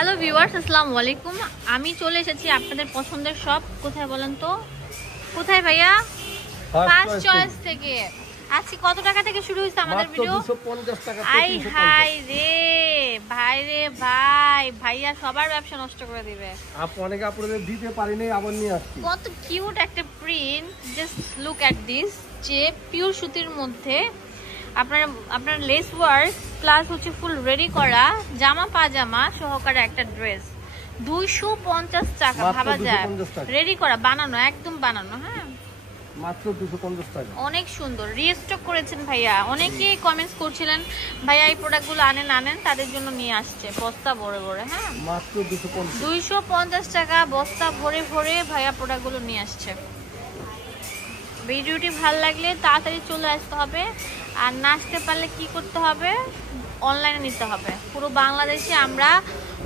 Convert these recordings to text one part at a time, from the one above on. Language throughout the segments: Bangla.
হ্যালো ভিউয়ার্স, আসসালামু আলাইকুম। আমি চলে এসেছি আপনাদের পছন্দের শপ। কোথায় বলেন তো? কোথায় ভাইয়া? ফার্স্ট চয়েস থেকে। আজকে কত টাকা থেকে শুরু হয়েছে আমাদের ভিডিও? 250 টাকা। আই হাই রে ভাই রে ভাই, ভাইয়া সবার ব্যবসা নষ্ট করে দিবে। অনেকে আপনাদের দিতে পারিনি, আবার নিয়ে আসছি। কত কিউট একটা print, just look at this. যে পিওর সুতির মধ্যে আপনার লেস ওয়ার্ক প্লাস হচ্ছে ফুল রেডি করা জামা পাজামা সহকারে একটা ড্রেস 250 টাকা। ভাবা যায় রেডি করা, বানানো, একদম বানানো। হ্যাঁ, মাত্র 250 টাকা। অনেক সুন্দর রিস্টক করেছেন ভাইয়া। অনেকেই কমেন্টস করছিলেন ভাইয়া এই প্রোডাক্টগুলো আনেন, তাদের জন্য নিয়ে আসছে বস্তা ভরে ভরে। হ্যাঁ, মাত্র 250 টাকা বস্তা ভরে ভরে ভাইয়া প্রোডাক্টগুলো নিয়ে আসছে। ভিডিওটি ভালো লাগলে তাড়াতাড়ি চলে আসতে হবে, আর না আসতে পারলে কি করতে হবে? অনলাইনে নিতে হবে। পুরো বাংলাদেশে আমরা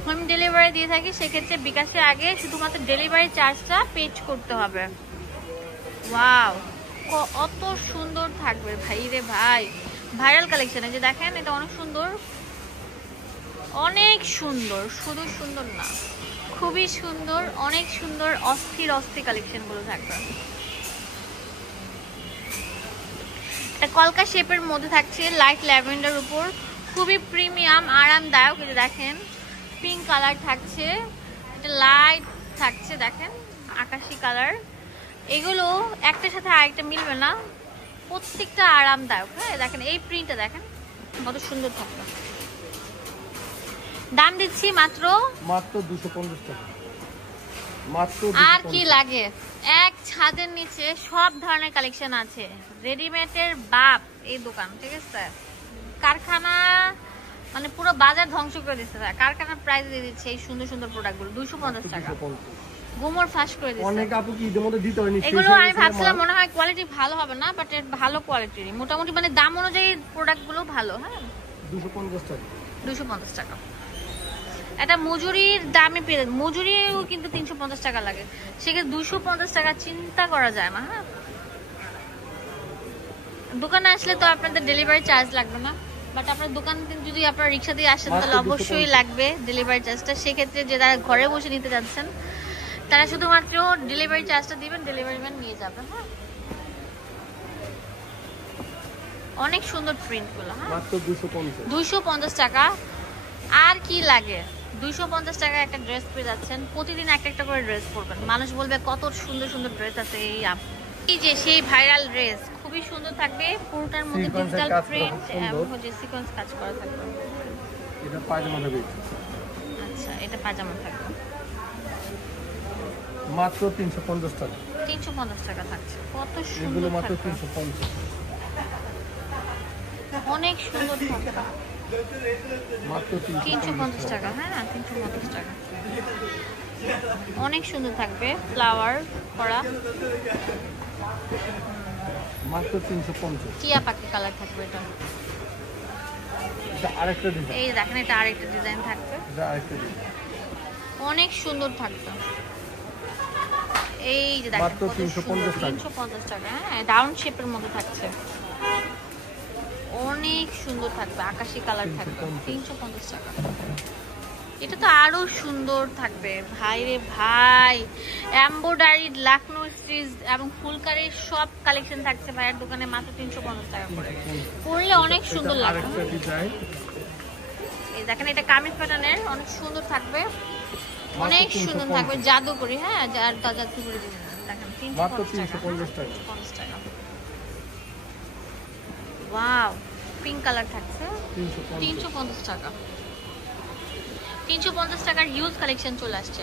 হোম ডেলিভারি দিয়ে থাকি, সেক্ষেত্রে বিকাশে আগে শুধুমাত্র ডেলিভারি চার্জটা পে করতে হবে। ওয়াও, কত সুন্দর থাকবে ভাই রে ভাই, ভাইরাল কালেকশন। এই যে দেখেন, এটা অনেক সুন্দর, অনেক সুন্দর, শুধু সুন্দর না, খুবই সুন্দর, অনেক সুন্দর, অস্থির অস্থির কালেকশনগুলো থাকবে। কলকা শেপের মধ্যে থাকছে লাইট ল্যাভেন্ডার উপর, খুবই প্রিমিয়াম আরামদায়ক। এটা দেখেন পিঙ্ক কালার থাকছে, এটা লাইট থাকছে, দেখেন আকাশি কালার। এগুলো একটার সাথে আরেকটা মিলবে না, প্রত্যেকটা আরামদায়ক। হ্যাঁ, দেখেন এই প্রিন্টটা দেখেন কত সুন্দর থাকবে। দাম দিচ্ছি মাত্র 250 টাকা। আর কি লাগে? এক ছাদের নিচে সব ধরনের কালেকশন আছে। রেডিমেডের বাপ এই দোকান, ঠিক আছে? কারখানা মানে পুরো বাজার ধ্বংস করে দিচ্ছে। কারখানার প্রাইস দিয়ে দিচ্ছে এই সুন্দর সুন্দর প্রোডাক্টগুলো 250 টাকা। গোমর ফাঁস করে দিচ্ছে। অনেক আপু কি এর মধ্যে দিতে হয়নি। এগুলো আমি ভাবছিলাম মনে হয় কোয়ালিটি ভালো হবে না, বাট এর ভালো কোয়ালিটির, মোটামুটি মানে দাম অনুযায়ী প্রোডাক্টগুলো ভালো। হ্যাঁ, 250 টাকা। 250 টাকা। এটা মজুরির দামে পেয়ে, মজুরিও কিন্তু 350 টাকা লাগে, সেক্ষেত্রে 250 টাকা চিন্তা করা যায় না। হ্যাঁ, দোকানে আসলে তো আপনাদের ডেলিভারি চার্জ লাগবে না, বাট আপনার দোকান যদি আপনার রিক্সা দিয়ে আসেন তাহলে অবশ্যই লাগবে ডেলিভারি চার্জটা। সেক্ষেত্রে যে যারা ঘরে বসে নিতে যাচ্ছেন তারা শুধুমাত্র ডেলিভারি চার্জটা দিবেন, ডেলিভারি ম্যান নিয়ে যাবে। হ্যাঁ, অনেক সুন্দর প্রিন্টগুলো। হ্যাঁ, মাত্র 250 টাকা। আর কি লাগে? 250 টাকা একটা ড্রেস পেয়ে যাচ্ছেন। প্রতিদিন একটা একটা করে ড্রেস পরবেন, মানুষ বলবে কত সুন্দর সুন্দর ড্রেস আছে। এই যে সেই ভাইরাল ড্রেস খুবই সুন্দর থাকবে, পুরোটার মধ্যে ডিজিটাল প্রিন্ট এবং হচ্ছে সিকোয়েন্স কাজ করা থাকবে। এটা পায়জামা থাকবে। আচ্ছা, এটা পাজামা থাকবে। মাত্র 350 টাকা। 350 টাকা থাকছে। কত সুন্দর, এগুলো মাত্র 350। অনেক সুন্দর থাকবে। মাত্র 350 টাকা। হ্যাঁ, 350 টাকা। অনেক সুন্দর থাকবে, ফ্লাওয়ার করা। মাত্র 350। টিয়া পাখি কালার থাকবে এটা। এটা আরেকটা ডিজাইন। এই দেখেন, এটা আরেকটা ডিজাইন থাকবে, এটা আরেকটা ডিজাইন। অনেক সুন্দর থাকবে। এই যে দেখেন মাত্র 350 টাকা। 350 টাকা। হ্যাঁ, ডাউন শেপের মধ্যে থাকছে, অনেক সুন্দর থাকবে, আকাশি কালার থাকবে। 350 টাকা। এটা তো আরো সুন্দর থাকবে ভাই রে ভাই। এমব্রয়ডারি, লাকনো স্টিচ এবং ফুলকারির সব কালেকশন থাকছে ভাইয়ের দোকানে মাত্র 350 টাকা করে। পরলে অনেক সুন্দর লাগবে। এই দেখেন, এটা কামিজ প্যাটার্নের, অনেক সুন্দর থাকবে, অনেক সুন্দর থাকবে, জাদুকরি। হ্যাঁ, জাদুকরি দেখেন 350 টাকা। ওয়াও, পিঙ্ক কালার থাকছে 350 টাকা। 350 টাকার হিউজ কালেকশন চলে আসছে।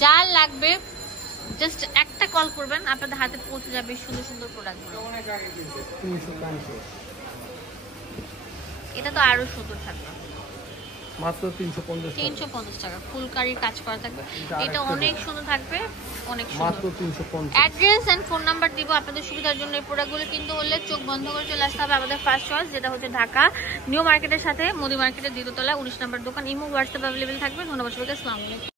যার লাগবে জাস্ট একটা কল করবেন, আপনাদের হাতে পৌঁছে যাবে সুন্দর সুন্দর প্রোডাক্টগুলো। এটা তো আরো সুন্দর থাকবে, মাত্র 350 টাকা। ফুলকারির কাজ করা থাকবে, এটা অনেক সুন্দর থাকবে, অনেক সুন্দর। মাত্র 350। অ্যাড্রেস এন্ড ফোন নাম্বার দিব আপনাদের সুবিধার জন্য। এই প্রোডাক্টগুলো কিনতে হলে চোখ বন্ধ করে চলে আসতে হবে আমাদের ফার্স্ট চয়েস, যেটা হচ্ছে ঢাকা নিউ মার্কেটের সাথে মুদি মার্কেটের দ্বিতীয় তলায় 19 নম্বর দোকান। ইমো, হোয়াটসঅ্যাপ অ্যাভেলেবেল থাকবে। ধন্যবাদ সবাইকে, আসসালামু আলাইকুম।